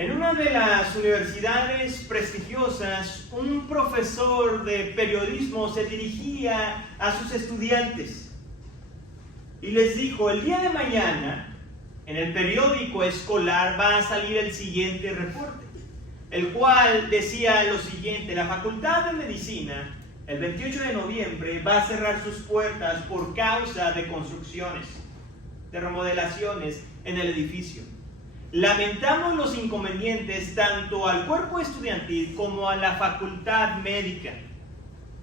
En una de las universidades prestigiosas, un profesor de periodismo se dirigía a sus estudiantes y les dijo: el día de mañana, en el periódico escolar va a salir el siguiente reporte, el cual decía lo siguiente: la Facultad de Medicina, el 28 de noviembre, va a cerrar sus puertas por causa de construcciones, de remodelaciones en el edificio. Lamentamos los inconvenientes tanto al cuerpo estudiantil como a la facultad médica.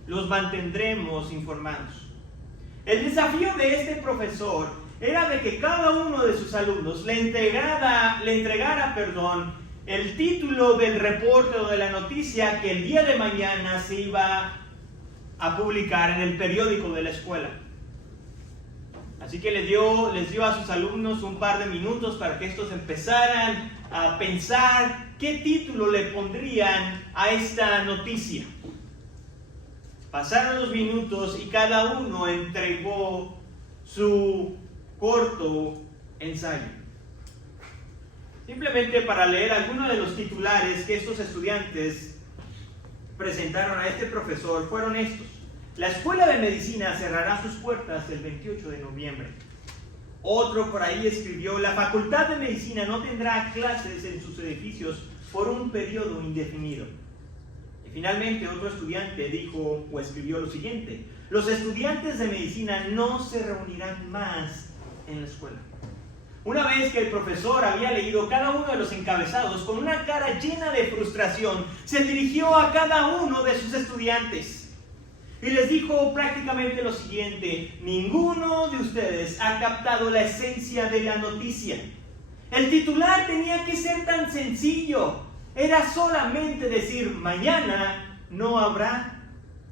Los mantendremos informados. El desafío de este profesor era de que cada uno de sus alumnos le entregara el título del reporte o de la noticia que el día de mañana se iba a publicar en el periódico de la escuela. Así que les dio a sus alumnos un par de minutos para que estos empezaran a pensar qué título le pondrían a esta noticia. Pasaron los minutos y cada uno entregó su corto ensayo. Simplemente para leer algunos de los titulares que estos estudiantes presentaron a este profesor fueron estos: la Escuela de Medicina cerrará sus puertas el 28 de noviembre. Otro por ahí escribió: la Facultad de Medicina no tendrá clases en sus edificios por un periodo indefinido. Y finalmente otro estudiante dijo o escribió lo siguiente: los estudiantes de medicina no se reunirán más en la escuela. Una vez que el profesor había leído cada uno de los encabezados, con una cara llena de frustración, se dirigió a cada uno de sus estudiantes y les dijo prácticamente lo siguiente: ninguno de ustedes ha captado la esencia de la noticia. El titular tenía que ser tan sencillo. Era solamente decir: mañana no habrá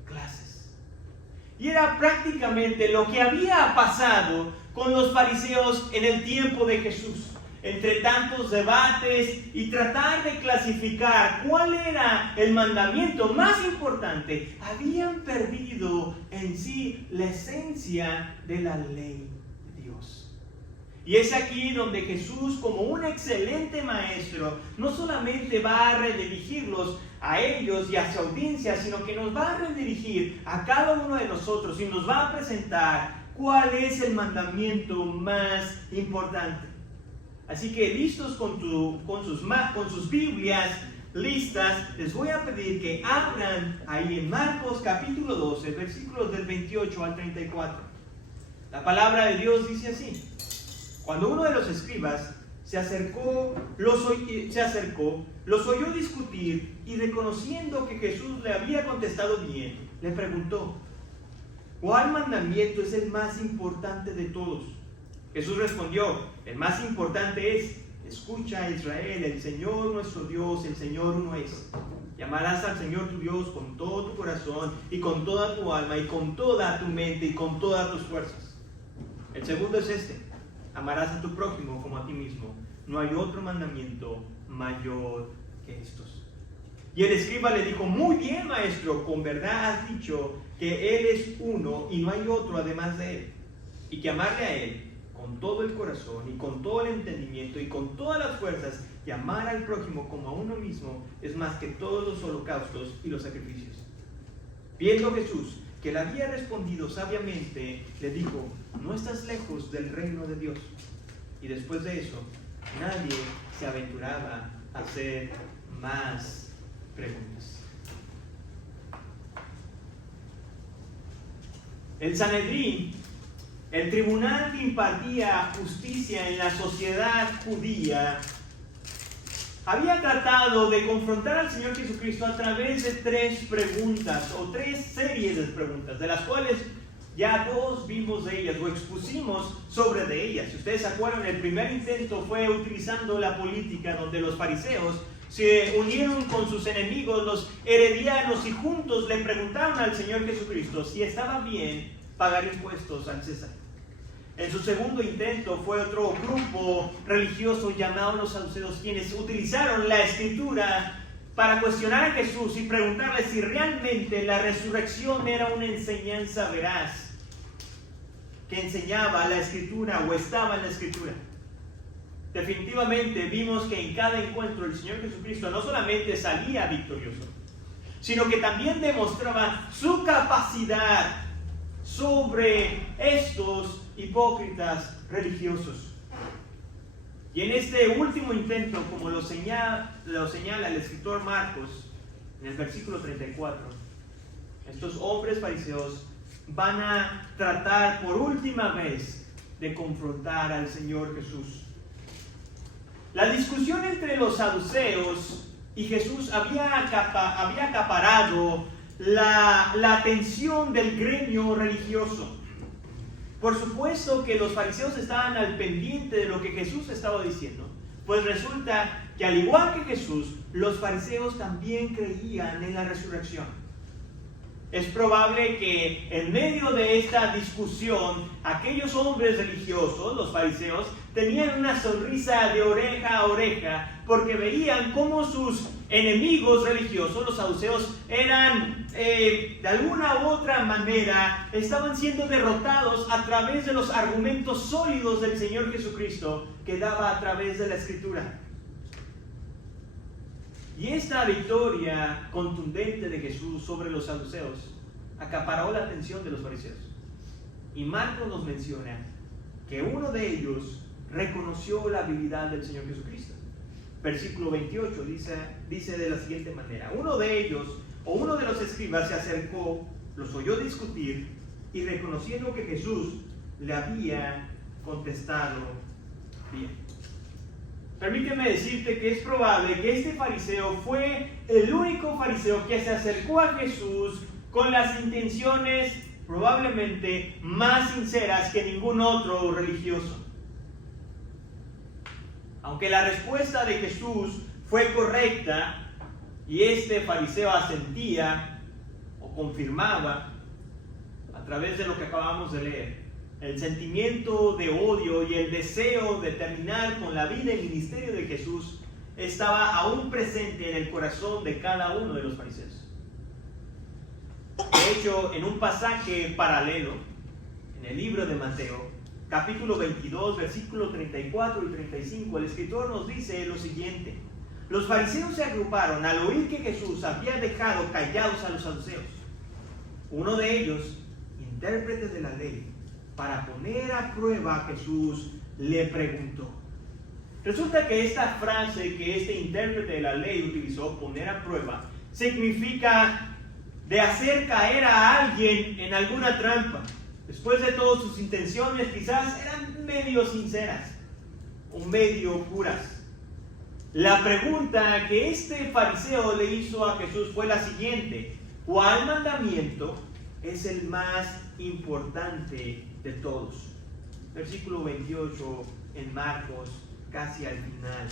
clases. Y era prácticamente lo que había pasado con los fariseos en el tiempo de Jesús. Entre tantos debates y tratar de clasificar cuál era el mandamiento más importante, habían perdido en sí la esencia de la ley de Dios. Y es aquí donde Jesús, como un excelente maestro, no solamente va a redirigirlos a ellos y a su audiencia, sino que nos va a redirigir a cada uno de nosotros y nos va a presentar cuál es el mandamiento más importante. Así que listos con sus Biblias listas, les voy a pedir que abran ahí en Marcos capítulo 12, versículos del 28 al 34. La palabra de Dios dice así: cuando uno de los escribas se acercó, los oyó discutir, y reconociendo que Jesús le había contestado bien, le preguntó: ¿cuál mandamiento es el más importante de todos? Jesús respondió: el más importante es: escucha, Israel, el Señor nuestro Dios, el Señor uno es. Y amarás al Señor tu Dios con todo tu corazón y con toda tu alma y con toda tu mente y con todas tus fuerzas. El segundo es este: amarás a tu prójimo como a ti mismo. No hay otro mandamiento mayor que estos. Y el escriba le dijo: muy bien, maestro, con verdad has dicho que Él es uno y no hay otro además de Él, y que amarle a Él con todo el corazón y con todo el entendimiento y con todas las fuerzas, y amar al prójimo como a uno mismo, es más que todos los holocaustos y los sacrificios. Viendo Jesús que le había respondido sabiamente, le dijo: no estás lejos del reino de Dios. Y después de eso, nadie se aventuraba a hacer más preguntas. El Sanedrín, el tribunal que impartía justicia en la sociedad judía, había tratado de confrontar al Señor Jesucristo a través de tres series de preguntas, de las cuales ya dos vimos de ellas o expusimos sobre de ellas. Si ustedes se acuerdan, el primer intento fue utilizando la política, donde los fariseos se unieron con sus enemigos, los heredianos, y juntos le preguntaron al Señor Jesucristo si estaba bien pagar impuestos al César. En su segundo intento fue otro grupo religioso llamado los saduceos, quienes utilizaron la Escritura para cuestionar a Jesús y preguntarle si realmente la resurrección era una enseñanza veraz que enseñaba la Escritura o estaba en la Escritura. Definitivamente vimos que en cada encuentro el Señor Jesucristo no solamente salía victorioso, sino que también demostraba su capacidad sobre estos hipócritas religiosos. Y en este último intento, como lo señala el escritor Marcos, en el versículo 34, estos hombres fariseos van a tratar por última vez de confrontar al Señor Jesús. La discusión entre los saduceos y Jesús había acaparado la atención del gremio religioso. Por supuesto que los fariseos estaban al pendiente de lo que Jesús estaba diciendo, pues resulta que al igual que Jesús, los fariseos también creían en la resurrección. Es probable que en medio de esta discusión, aquellos hombres religiosos, los fariseos, tenían una sonrisa de oreja a oreja, porque veían cómo sus enemigos religiosos, los saduceos, eran de alguna u otra manera, estaban siendo derrotados a través de los argumentos sólidos del Señor Jesucristo que daba a través de la Escritura. Y esta victoria contundente de Jesús sobre los saduceos acaparó la atención de los fariseos. Y Marcos nos menciona que uno de ellos reconoció la habilidad del Señor Jesucristo. Versículo 28 dice de la siguiente manera: uno de ellos, o uno de los escribas, se acercó, los oyó discutir, y reconociendo que Jesús le había contestado bien. Permíteme decirte que es probable que este fariseo fue el único fariseo que se acercó a Jesús con las intenciones probablemente más sinceras que ningún otro religioso. Aunque la respuesta de Jesús fue correcta y este fariseo asentía o confirmaba a través de lo que acabamos de leer, el sentimiento de odio y el deseo de terminar con la vida y ministerio de Jesús estaba aún presente en el corazón de cada uno de los fariseos. De hecho, en un pasaje paralelo, en el libro de Mateo, capítulo 22, versículos 34 y 35, el escritor nos dice lo siguiente: los fariseos se agruparon al oír que Jesús había dejado callados a los saduceos. Uno de ellos, intérprete de la ley, para poner a prueba a Jesús, le preguntó. Resulta que esta frase que este intérprete de la ley utilizó, poner a prueba, significa de hacer caer a alguien en alguna trampa. Después de todo, sus intenciones quizás eran medio sinceras o medio puras. La pregunta que este fariseo le hizo a Jesús fue la siguiente: ¿cuál mandamiento es el más importante de todos? Versículo 28 en Marcos, casi al final.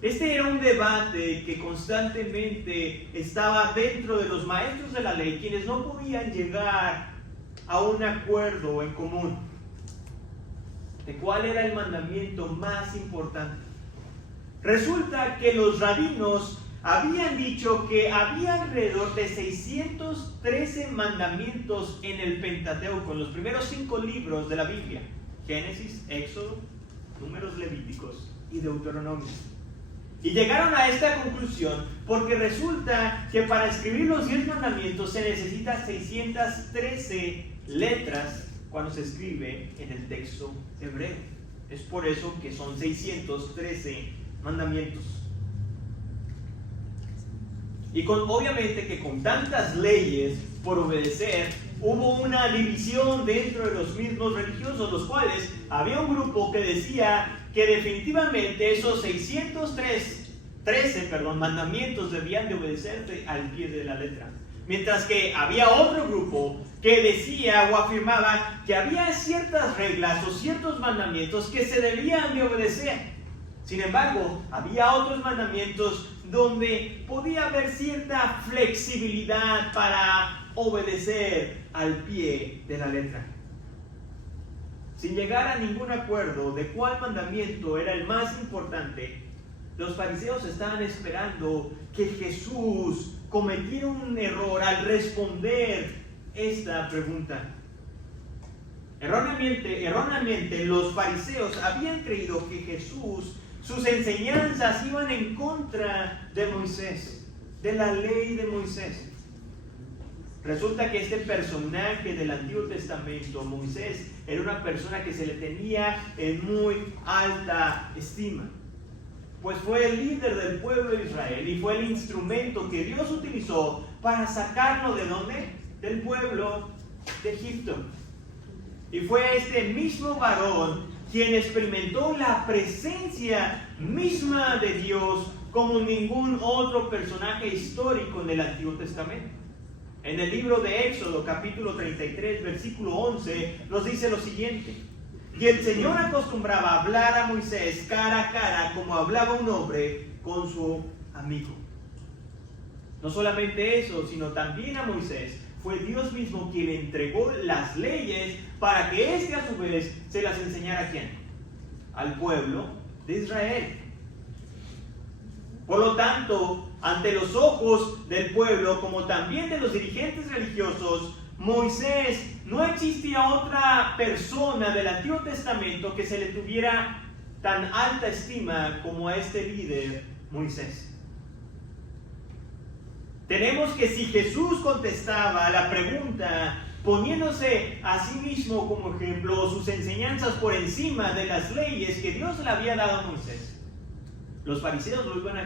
Este era un debate que constantemente estaba dentro de los maestros de la ley, quienes no podían llegar a un acuerdo en común de cuál era el mandamiento más importante. Resulta que los rabinos habían dicho que había alrededor de 613 mandamientos en el Pentateuco, en los primeros 5 libros de la Biblia: Génesis, Éxodo, Números, Levíticos y Deuteronomio. Y llegaron a esta conclusión porque resulta que para escribir los 10 mandamientos se necesita 613 letras cuando se escribe en el texto hebreo. Es por eso que son 613 mandamientos. Y obviamente que con tantas leyes por obedecer, hubo una división dentro de los mismos religiosos, los cuales había un grupo que decía que definitivamente esos 613 mandamientos debían de obedecerse al pie de la letra. Mientras que había otro grupo que decía o afirmaba que había ciertas reglas o ciertos mandamientos que se debían de obedecer. Sin embargo, había otros mandamientos donde podía haber cierta flexibilidad para obedecer al pie de la letra. Sin llegar a ningún acuerdo de cuál mandamiento era el más importante, los fariseos estaban esperando que Jesús cometiera un error al responder esta pregunta. Erróneamente los fariseos habían creído que Jesús, sus enseñanzas iban en contra de Moisés, de la ley de Moisés. Resulta que este personaje del Antiguo Testamento, Moisés, era una persona que se le tenía en muy alta estima, pues fue el líder del pueblo de Israel y fue el instrumento que Dios utilizó para sacarlo ¿de dónde? Del pueblo de Egipto. Y fue este mismo varón quien experimentó la presencia misma de Dios como ningún otro personaje histórico en el Antiguo Testamento. En el libro de Éxodo, capítulo 33, versículo 11, nos dice lo siguiente: y el Señor acostumbraba hablar a Moisés cara a cara como hablaba un hombre con su amigo. No solamente eso, sino también a Moisés fue Dios mismo quien le entregó las leyes para que éste a su vez se las enseñara ¿a quién? Al pueblo de Israel. Por lo tanto, ante los ojos del pueblo, como también de los dirigentes religiosos, Moisés, no existía otra persona del Antiguo Testamento que se le tuviera tan alta estima como a este líder, Moisés. Tenemos que si Jesús contestaba a la pregunta poniéndose a sí mismo como ejemplo, sus enseñanzas por encima de las leyes que Dios le había dado a Moisés, los fariseos lo iban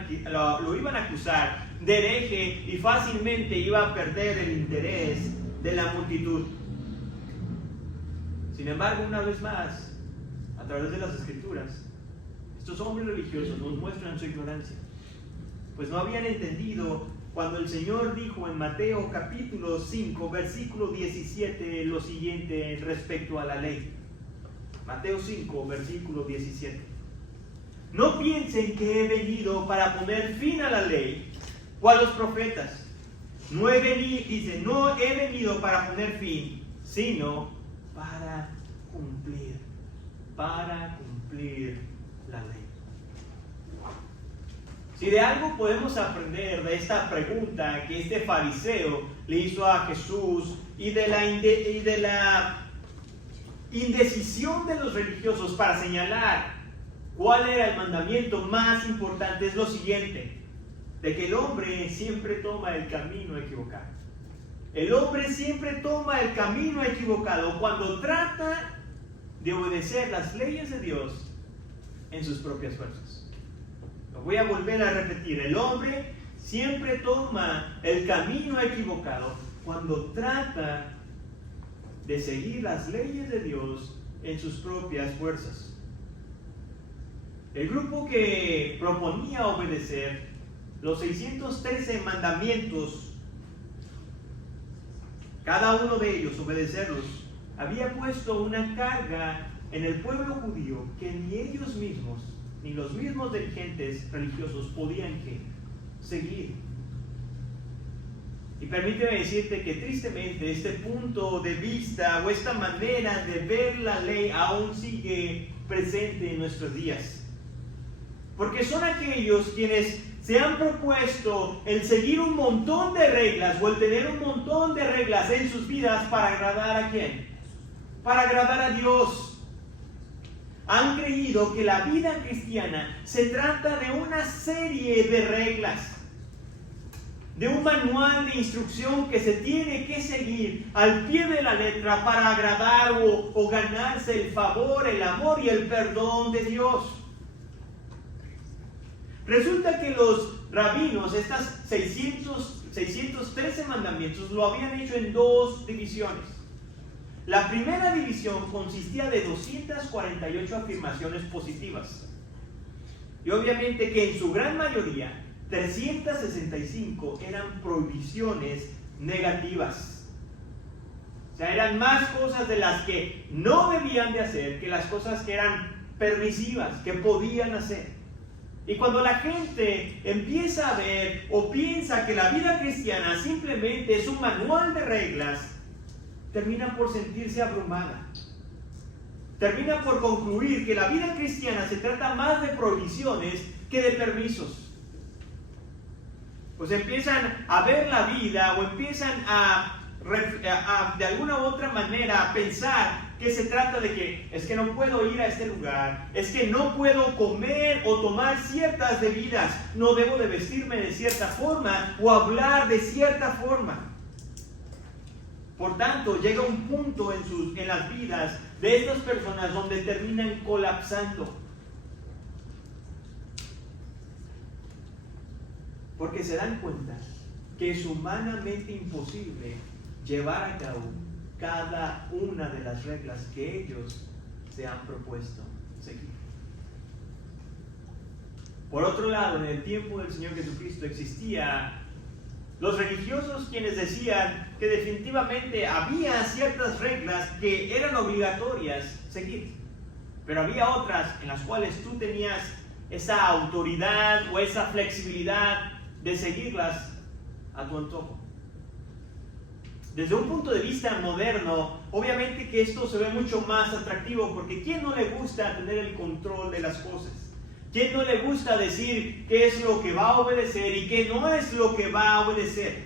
a acusar de hereje y fácilmente iba a perder el interés de la multitud. Sin embargo, una vez más, a través de las Escrituras, estos hombres religiosos nos muestran su ignorancia, pues no habían entendido cuando el Señor dijo en Mateo capítulo 5, versículo 17, lo siguiente respecto a la ley. Mateo 5, versículo 17. No piensen que he venido para poner fin a la ley o a los profetas. No he venido para poner fin, sino para cumplir la ley. Si de algo podemos aprender de esta pregunta que este fariseo le hizo a Jesús y de la indecisión de los religiosos para señalar cuál era el mandamiento más importante, es lo siguiente: de que el hombre siempre toma el camino equivocado. El hombre siempre toma el camino equivocado cuando trata de obedecer las leyes de Dios en sus propias fuerzas. Lo voy a volver a repetir: el hombre siempre toma el camino equivocado cuando trata de seguir las leyes de Dios en sus propias fuerzas. El grupo que proponía obedecer los 613 mandamientos, cada uno de ellos obedecerlos, había puesto una carga en el pueblo judío que ni ellos mismos ni los mismos dirigentes religiosos podían seguir. Y permíteme decirte que tristemente este punto de vista o esta manera de ver la ley aún sigue presente en nuestros días. Porque son aquellos quienes se han propuesto el seguir un montón de reglas o el tener un montón de reglas en sus vidas para agradar ¿a quién? Para agradar a Dios. Han creído que la vida cristiana se trata de una serie de reglas, de un manual de instrucción que se tiene que seguir al pie de la letra para agradar o ganarse el favor, el amor y el perdón de Dios. Resulta que los rabinos, estas 613 mandamientos, lo habían hecho en dos divisiones. La primera división consistía de 248 afirmaciones positivas. Y obviamente que en su gran mayoría, 365 eran prohibiciones negativas. O sea, eran más cosas de las que no debían de hacer que las cosas que eran permisivas, que podían hacer. Y cuando la gente empieza a ver o piensa que la vida cristiana simplemente es un manual de reglas, termina por sentirse abrumada. Termina por concluir que la vida cristiana se trata más de prohibiciones que de permisos. Pues empiezan a ver la vida o empiezan a de alguna u otra manera a pensar que se trata de que es que no puedo ir a este lugar, es que no puedo comer o tomar ciertas bebidas, no debo de vestirme de cierta forma o hablar de cierta forma. Por tanto, llega un punto en las vidas de estas personas donde terminan colapsando. Porque se dan cuenta que es humanamente imposible llevar a cabo cada una de las reglas que ellos se han propuesto seguir. Por otro lado, en el tiempo del Señor Jesucristo existía los religiosos quienes decían que definitivamente había ciertas reglas que eran obligatorias seguir, pero había otras en las cuales tú tenías esa autoridad o esa flexibilidad de seguirlas a tu antojo. Desde un punto de vista moderno, obviamente que esto se ve mucho más atractivo, porque ¿quién no le gusta tener el control de las cosas? ¿Quién no le gusta decir qué es lo que va a obedecer y qué no es lo que va a obedecer?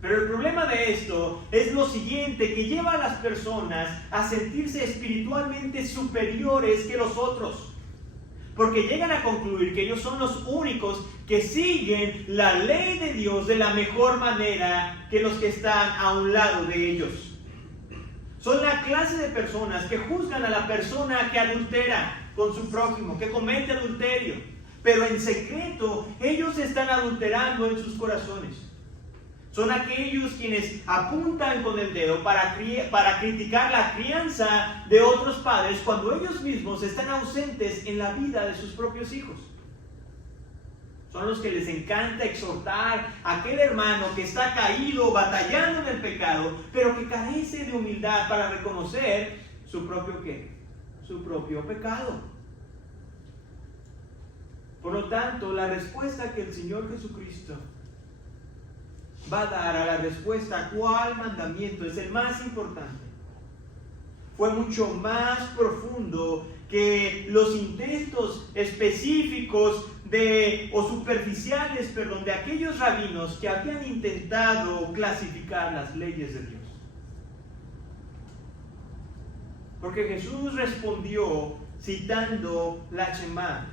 Pero el problema de esto es lo siguiente, que lleva a las personas a sentirse espiritualmente superiores que los otros. Porque llegan a concluir que ellos son los únicos que siguen la ley de Dios de la mejor manera que los que están a un lado de ellos. Son la clase de personas que juzgan a la persona que adultera con su prójimo, que comete adulterio, pero en secreto ellos están adulterando en sus corazones. Son aquellos quienes apuntan con el dedo para criticar la crianza de otros padres cuando ellos mismos están ausentes en la vida de sus propios hijos. Son los que les encanta exhortar a aquel hermano que está caído, batallando en el pecado, pero que carece de humildad para reconocer su propio ¿qué? Su propio pecado. Por lo tanto, la respuesta que el Señor Jesucristo va a dar a la respuesta a cuál mandamiento es el más importante fue mucho más profundo que los intentos específicos o superficiales, de aquellos rabinos que habían intentado clasificar las leyes de Dios. Porque Jesús respondió citando la Shema.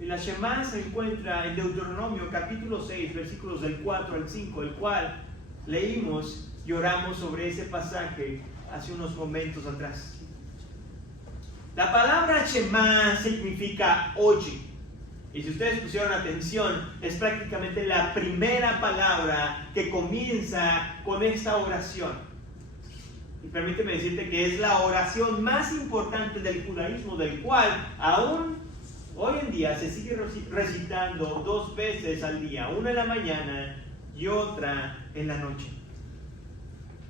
Y la Shema se encuentra en Deuteronomio capítulo 6, versículos del 4 al 5, el cual leímos y oramos sobre ese pasaje hace unos momentos atrás. La palabra Shema significa oye. Y si ustedes pusieron atención, es prácticamente la primera palabra que comienza con esta oración. Y permíteme decirte que es la oración más importante del judaísmo, del cual aún hoy en día se sigue recitando 2 veces al día, una en la mañana y otra en la noche.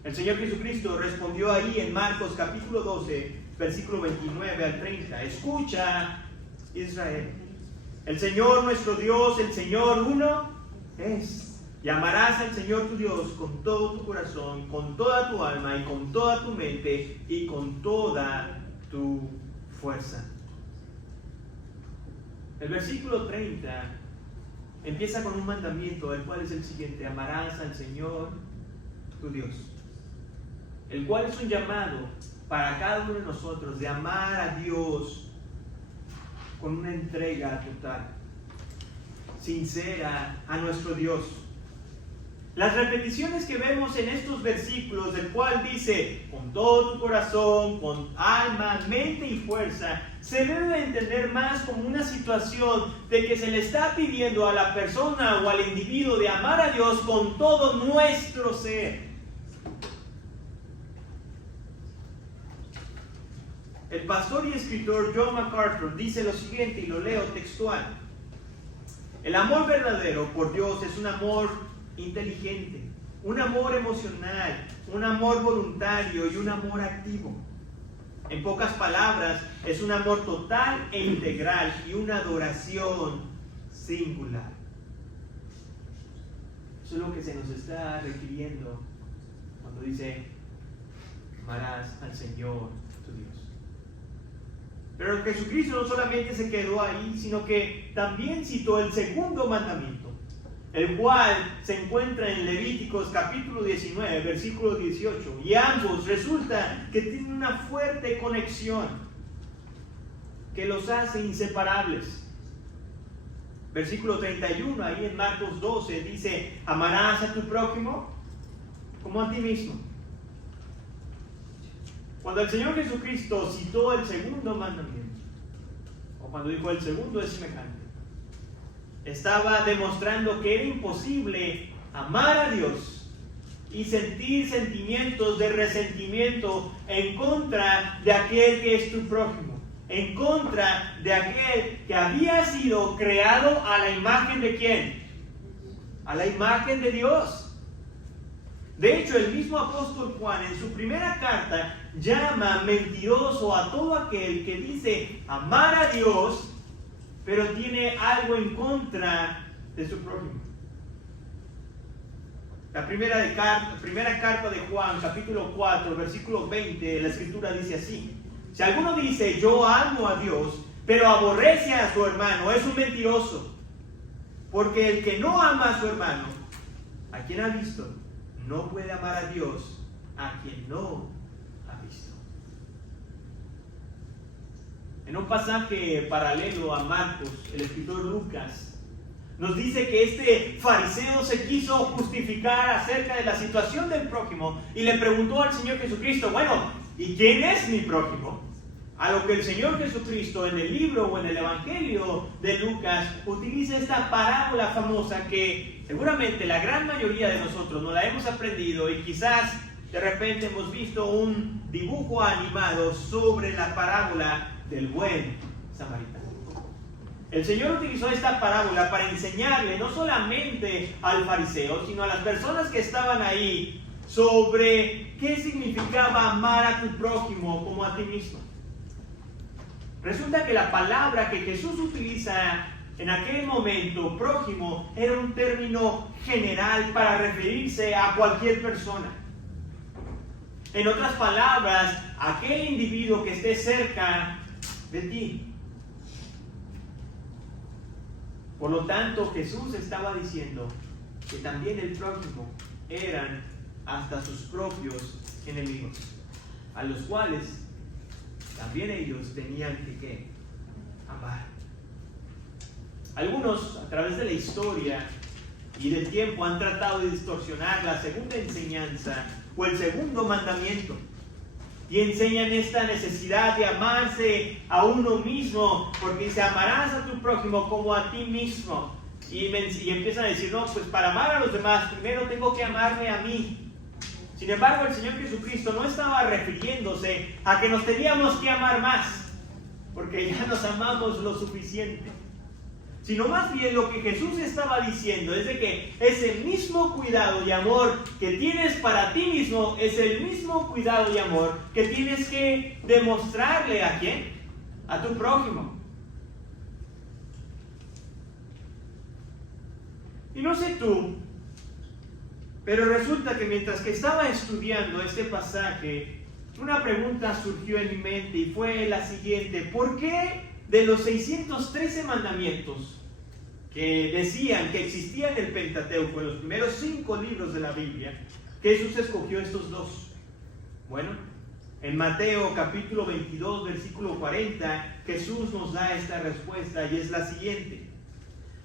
El Señor Jesucristo respondió ahí en Marcos capítulo 12, versículo 29 al 30. Escucha, Israel, el Señor nuestro Dios, el Señor uno es. Y amarás al Señor tu Dios con todo tu corazón, con toda tu alma y con toda tu mente y con toda tu fuerza. El versículo 30 empieza con un mandamiento, el cual es el siguiente: amarás al Señor tu Dios. El cual es un llamado para cada uno de nosotros de amar a Dios con una entrega total, sincera a nuestro Dios. Las repeticiones que vemos en estos versículos, del cual dice con todo tu corazón, con alma, mente y fuerza, se debe entender más como una situación de que se le está pidiendo a la persona o al individuo de amar a Dios con todo nuestro ser. El pastor y escritor John MacArthur dice lo siguiente, y lo leo textual: el amor verdadero por Dios es un amor inteligente, un amor emocional, un amor voluntario y un amor activo. En pocas palabras, es un amor total e integral y una adoración singular. Eso es lo que se nos está refiriendo cuando dice amarás al Señor tu Dios. Pero Jesucristo no solamente se quedó ahí, sino que también citó el segundo mandamiento, el cual se encuentra en Levíticos capítulo 19, versículo 18. Y ambos resulta que tienen una fuerte conexión que los hace inseparables. Versículo 31, ahí en Marcos 12, dice: amarás a tu prójimo como a ti mismo. Cuando el Señor Jesucristo citó el segundo mandamiento, o cuando dijo el segundo es semejante, estaba demostrando que era imposible amar a Dios y sentir sentimientos de resentimiento en contra de aquel que es tu prójimo, en contra de aquel que había sido creado a la imagen de ¿quién? A la imagen de Dios. De hecho, el mismo apóstol Juan en su primera carta llama mentiroso a todo aquel que dice amar a Dios, pero tiene algo en contra de su prójimo. La primera carta de Juan, capítulo 4, versículo 20, la escritura dice así: si alguno dice yo amo a Dios, pero aborrece a su hermano, es un mentiroso. Porque el que no ama a su hermano, a quien ha visto, no puede amar a Dios a quien no ha visto. En un pasaje paralelo a Marcos, el escritor Lucas nos dice que este fariseo se quiso justificar acerca de la situación del prójimo y le preguntó al Señor Jesucristo: bueno, ¿y quién es mi prójimo? A lo que el Señor Jesucristo en el libro o en el Evangelio de Lucas utiliza esta parábola famosa que seguramente la gran mayoría de nosotros no la hemos aprendido y quizás de repente hemos visto un dibujo animado sobre la parábola del buen samaritano. El Señor utilizó esta parábola para enseñarle no solamente al fariseo, sino a las personas que estaban ahí sobre qué significaba amar a tu prójimo como a ti mismo. Resulta que la palabra que Jesús utiliza en aquel momento, prójimo, era un término general para referirse a cualquier persona. En otras palabras, aquel individuo que esté cerca de ti. Por lo tanto, Jesús estaba diciendo que también el prójimo eran hasta sus propios enemigos, a los cuales también ellos tenían que amar. Algunos, a través de la historia y del tiempo, han tratado de distorsionar la segunda enseñanza o el segundo mandamiento y enseñan esta necesidad de amarse a uno mismo, porque dice: amarás a tu prójimo como a ti mismo, y empiezan a decir: no, pues para amar a los demás primero tengo que amarme a mí. Sin embargo, el Señor Jesucristo no estaba refiriéndose a que nos teníamos que amar más, porque ya nos amamos lo suficiente, sino más bien lo que Jesús estaba diciendo es de que ese mismo cuidado y amor que tienes para ti mismo es el mismo cuidado y amor que tienes que demostrarle ¿a quién? A tu prójimo. Y no sé tú, pero resulta que mientras que estaba estudiando este pasaje, una pregunta surgió en mi mente y fue la siguiente: ¿por qué de los 613 mandamientos que decían que existían en el Pentateuco, en los primeros 5 libros de la Biblia, Jesús escogió estos 2? Bueno, en Mateo capítulo 22, versículo 40, Jesús nos da esta respuesta y es la siguiente: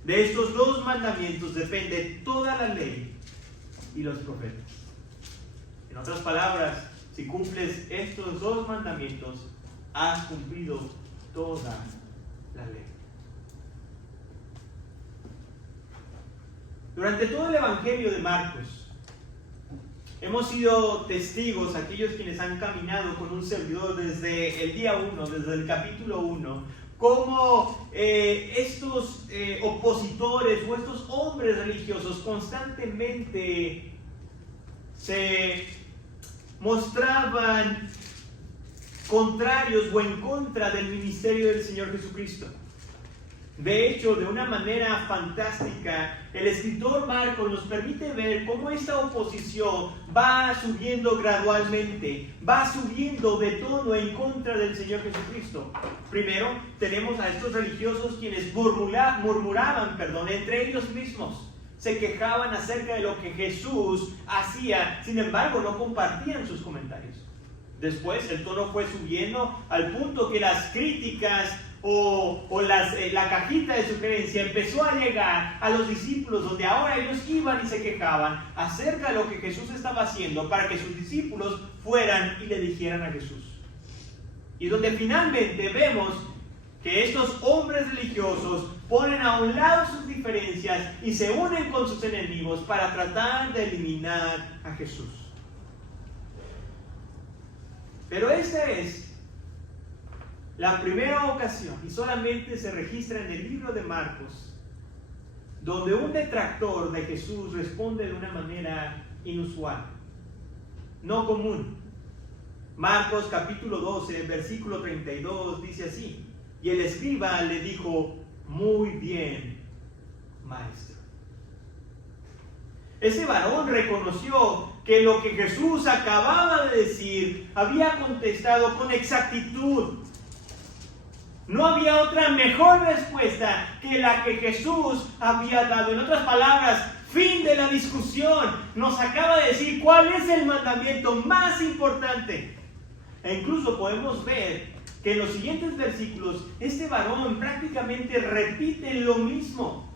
de estos 2 mandamientos depende toda la ley y los profetas. En otras palabras, si cumples estos 2 mandamientos, has cumplido toda la ley. Durante todo el Evangelio de Marcos, hemos sido testigos, aquellos quienes han caminado con un servidor desde el día 1, desde el capítulo 1, cómo estos opositores o estos hombres religiosos constantemente se mostraban contrarios o en contra del ministerio del Señor Jesucristo. De hecho, de una manera fantástica, el escritor Marcos nos permite ver cómo esta oposición va subiendo gradualmente, va subiendo de tono en contra del Señor Jesucristo. Primero, tenemos a estos religiosos quienes murmuraban entre ellos mismos. se quejaban acerca de lo que Jesús hacía, sin embargo no compartían sus comentarios. Después el tono fue subiendo al punto que las críticas la cajita de sugerencia empezó a llegar a los discípulos, donde ahora ellos iban y se quejaban acerca de lo que Jesús estaba haciendo para que sus discípulos fueran y le dijeran a Jesús. Y donde finalmente vemos que estos hombres religiosos ponen a un lado sus diferencias y se unen con sus enemigos para tratar de eliminar a Jesús. Pero esta es la primera ocasión, y solamente se registra en el libro de Marcos, donde un detractor de Jesús responde de una manera inusual, no común. Marcos capítulo 12, versículo 32 dice así: y el escriba le dijo, muy bien, maestro. Ese varón reconoció que lo que Jesús acababa de decir había contestado con exactitud. No había otra mejor respuesta que la que Jesús había dado. En otras palabras, fin de la discusión. Nos acaba de decir cuál es el mandamiento más importante. E incluso podemos ver que en los siguientes versículos este varón prácticamente repite lo mismo,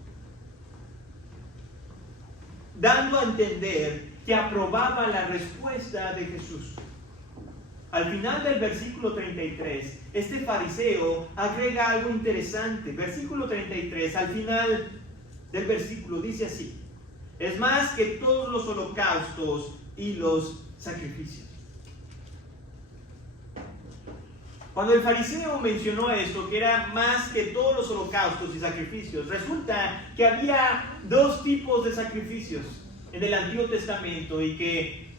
dando a entender que aprobaba la respuesta de Jesús. Al final del versículo 33, este fariseo agrega algo interesante. Versículo 33, al final del versículo dice así: es más que todos los holocaustos y los sacrificios. Cuando el fariseo mencionó esto, que era más que todos los holocaustos y sacrificios, resulta que había dos tipos de sacrificios en el Antiguo Testamento y que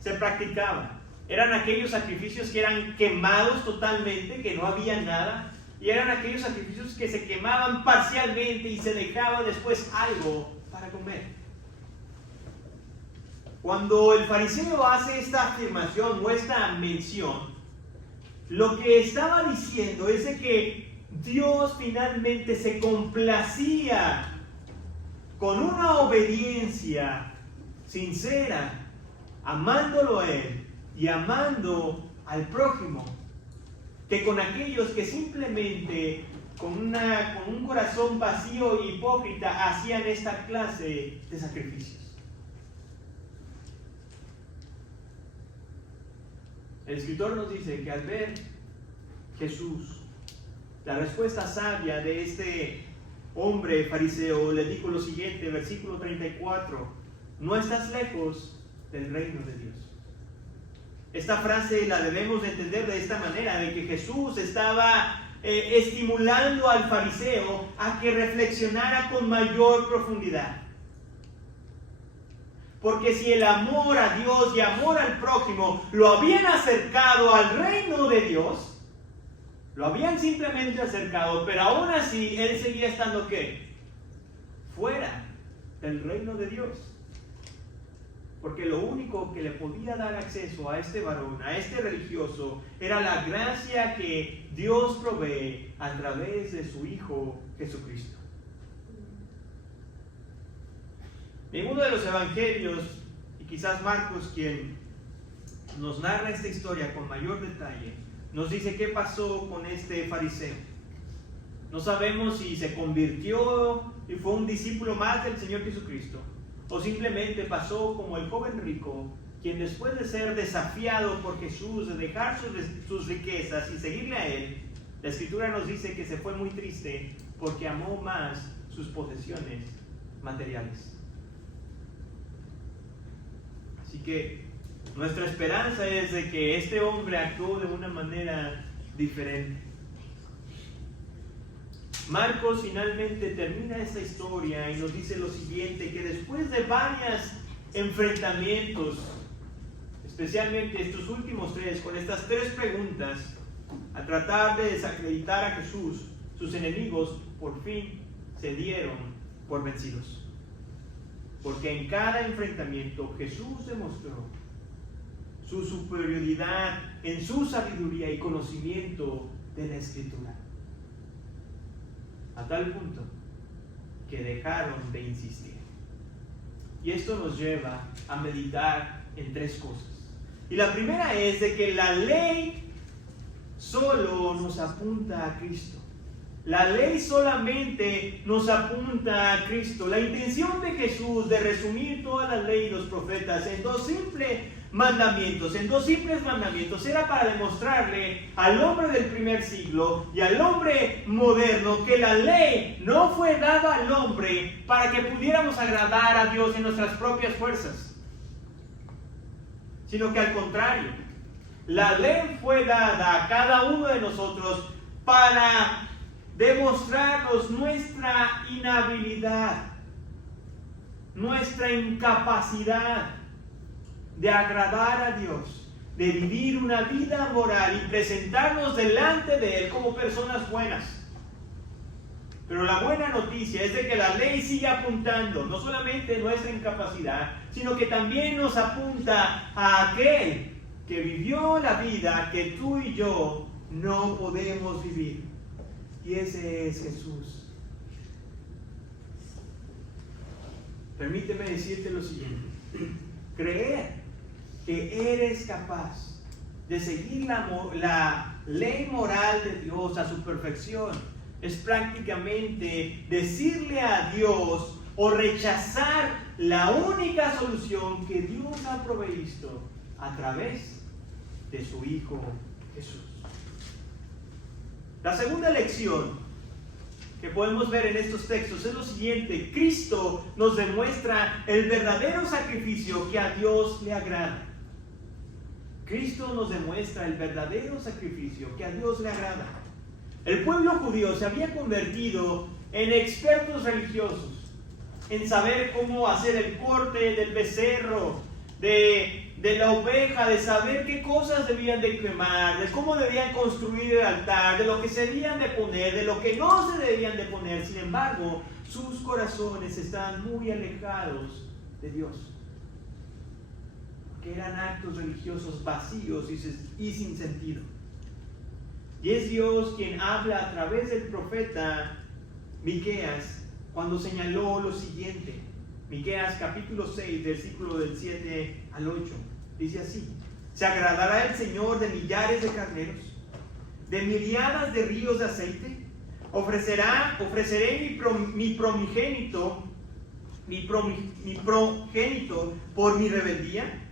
se practicaban. Eran aquellos sacrificios que eran quemados totalmente, que no había nada, y eran aquellos sacrificios que se quemaban parcialmente y se dejaba después algo para comer. Cuando el fariseo hace esta afirmación o esta mención, lo que estaba diciendo es de que Dios finalmente se complacía con una obediencia sincera, amándolo a Él y amando al prójimo, que con aquellos que simplemente con un corazón vacío e hipócrita hacían esta clase de sacrificios. El escritor nos dice que al ver Jesús, la respuesta sabia de este hombre fariseo, le dijo lo siguiente, versículo 34: no estás lejos del reino de Dios. Esta frase la debemos de entender de esta manera, de que Jesús estaba estimulando al fariseo a que reflexionara con mayor profundidad. Porque si el amor a Dios y amor al prójimo lo habían acercado al reino de Dios, lo habían simplemente acercado, pero aún así él seguía estando ¿qué? Fuera del reino de Dios. Porque lo único que le podía dar acceso a este varón, a este religioso, era la gracia que Dios provee a través de su Hijo Jesucristo. En uno de los evangelios, y quizás Marcos, quien nos narra esta historia con mayor detalle, nos dice qué pasó con este fariseo. No sabemos si se convirtió y fue un discípulo más del Señor Jesucristo, o simplemente pasó como el joven rico, quien después de ser desafiado por Jesús, de dejar sus riquezas y seguirle a Él, la Escritura nos dice que se fue muy triste porque amó más sus posesiones materiales. Así que nuestra esperanza es de que este hombre actuó de una manera diferente. Marcos finalmente termina esta historia y nos dice lo siguiente, que después de varios enfrentamientos, especialmente estos últimos tres, con estas tres preguntas, a tratar de desacreditar a Jesús, sus enemigos por fin se dieron por vencidos. Porque en cada enfrentamiento Jesús demostró su superioridad en su sabiduría y conocimiento de la Escritura. A tal punto que dejaron de insistir. Y esto nos lleva a meditar en tres cosas. Y la primera es de que la ley solo nos apunta a Cristo. La ley solamente nos apunta a Cristo. La intención de Jesús de resumir toda la ley y los profetas en dos simples mandamientos, era para demostrarle al hombre del primer siglo y al hombre moderno que la ley no fue dada al hombre para que pudiéramos agradar a Dios en nuestras propias fuerzas, sino que al contrario, la ley fue dada a cada uno de nosotros para demostrarnos nuestra inhabilidad, nuestra incapacidad de agradar a Dios, de vivir una vida moral y presentarnos delante de Él como personas buenas. Pero la buena noticia es de que la ley sigue apuntando no solamente nuestra incapacidad, sino que también nos apunta a aquel que vivió la vida que tú y yo no podemos vivir. Y ese es Jesús. Permíteme decirte lo siguiente. Creer que eres capaz de seguir la ley moral de Dios a su perfección es prácticamente decirle a Dios o rechazar la única solución que Dios ha provisto a través de su Hijo Jesús. La segunda lección que podemos ver en estos textos es lo siguiente: Cristo nos demuestra el verdadero sacrificio que a Dios le agrada. Cristo nos demuestra el verdadero sacrificio que a Dios le agrada. El pueblo judío se había convertido en expertos religiosos, en saber cómo hacer el corte del becerro, de la oveja, de saber qué cosas debían de quemar, de cómo debían construir el altar, de lo que se debían de poner, de lo que no se debían de poner. Sin embargo, sus corazones estaban muy alejados de Dios, que eran actos religiosos vacíos y sin sentido. Y es Dios quien habla a través del profeta Miqueas cuando señaló lo siguiente. Miqueas capítulo 6, versículo del 7 al 8. Dice así: ¿Se agradará el Señor de millares de carneros, de miriadas de ríos de aceite? Ofreceré mi progénito por mi rebeldía,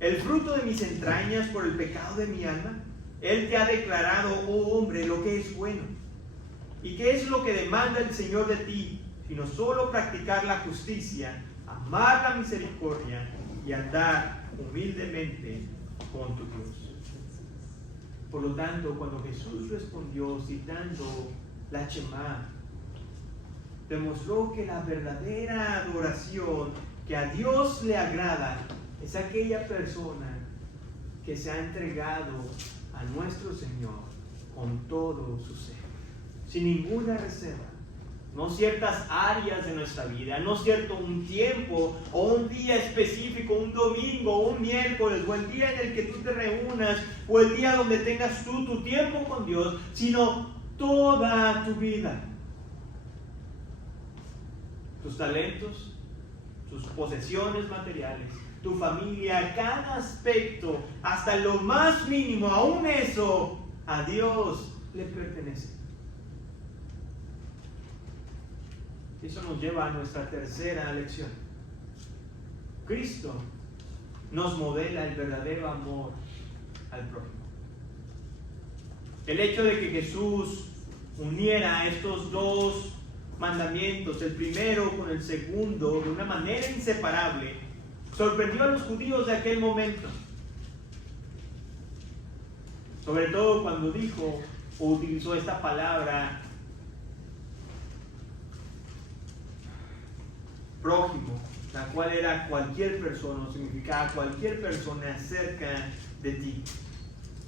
el fruto de mis entrañas por el pecado de mi alma. Él te ha declarado, oh hombre, lo que es bueno. ¿Y qué es lo que demanda el Señor de ti? Sino solo practicar la justicia, amar la misericordia y andar humildemente con tu Dios. Por lo tanto, cuando Jesús respondió citando la Shema, demostró que la verdadera adoración que a Dios le agrada es aquella persona que se ha entregado a nuestro Señor con todo su ser, sin ninguna reserva. No ciertas áreas de nuestra vida, no cierto un tiempo o un día específico, un domingo o un miércoles o el día en el que tú te reúnas o el día donde tengas tú tu tiempo con Dios, sino toda tu vida. Tus talentos, tus posesiones materiales, tu familia, cada aspecto, hasta lo más mínimo, aún eso, a Dios le pertenece. Eso nos lleva a nuestra tercera lección. Cristo nos modela el verdadero amor al prójimo. El hecho de que Jesús uniera estos dos mandamientos, el primero con el segundo, de una manera inseparable, sorprendió a los judíos de aquel momento. Sobre todo cuando dijo o utilizó esta palabra prójimo, la cual era cualquier persona, o significaba cualquier persona cerca de ti.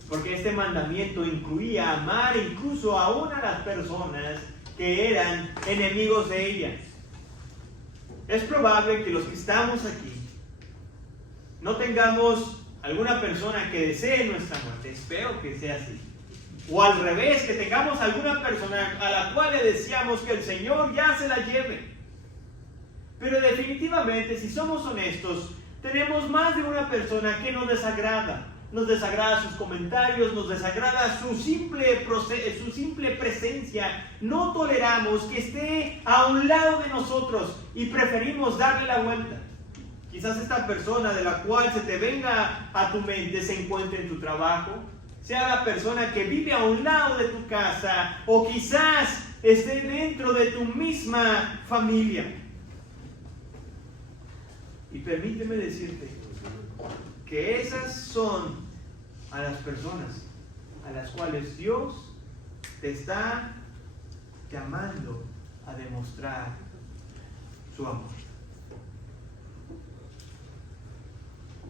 Porque este mandamiento incluía amar incluso aún a las personas que eran enemigos de ellas. Es probable que los que estamos aquí no tengamos alguna persona que desee nuestra muerte. Espero que sea así. O al revés, que tengamos alguna persona a la cual le deseamos que el Señor ya se la lleve. Pero definitivamente, si somos honestos, tenemos más de una persona que nos desagrada. Nos desagrada sus comentarios, nos desagrada su simple presencia. No toleramos que esté a un lado de nosotros y preferimos darle la vuelta. Quizás esta persona de la cual se te venga a tu mente se encuentre en tu trabajo, sea la persona que vive a un lado de tu casa, o quizás esté dentro de tu misma familia. Y permíteme decirte que esas son a las personas a las cuales Dios te está llamando a demostrar su amor.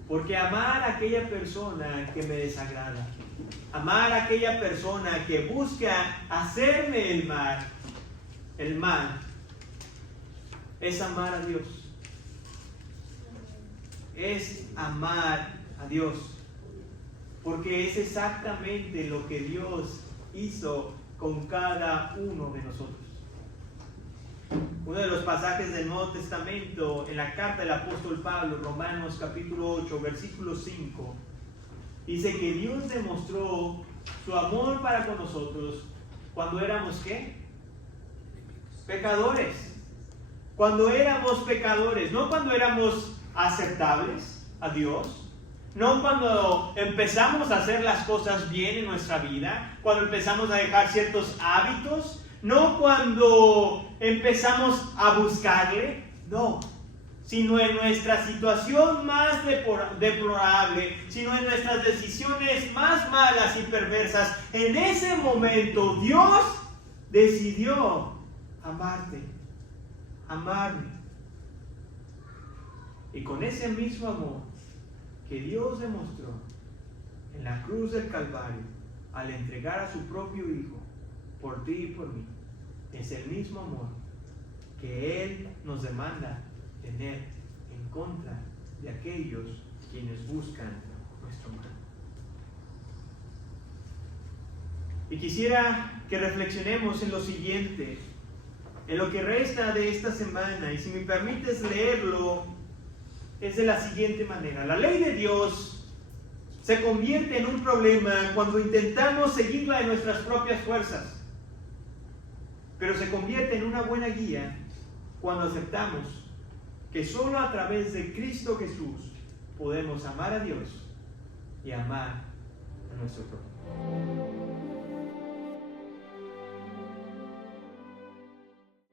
Porque amar a aquella persona que me desagrada, amar a aquella persona que busca hacerme el mal, es amar a Dios. Es amar a Dios. Porque es exactamente lo que Dios hizo con cada uno de nosotros. Uno de los pasajes del Nuevo Testamento, en la carta del apóstol Pablo, Romanos capítulo 8, versículo 5, dice que Dios demostró su amor para con nosotros cuando éramos, ¿qué? Pecadores. Cuando éramos pecadores, no cuando éramos aceptables a Dios, no cuando empezamos a hacer las cosas bien en nuestra vida, cuando empezamos a dejar ciertos hábitos, no cuando empezamos a buscarle, no, sino en nuestra situación más deplorable, sino en nuestras decisiones más malas y perversas. En ese momento Dios decidió amarte, amarme. Y con ese mismo amor que Dios demostró en la cruz del Calvario al entregar a su propio Hijo por ti y por mí, es el mismo amor que Él nos demanda tener en contra de aquellos quienes buscan nuestro mal. Y quisiera que reflexionemos en lo siguiente, en lo que resta de esta semana, y si me permites leerlo, es de la siguiente manera. La ley de Dios se convierte en un problema cuando intentamos seguirla de nuestras propias fuerzas, pero se convierte en una buena guía cuando aceptamos que solo a través de Cristo Jesús podemos amar a Dios y amar a nuestro prójimo.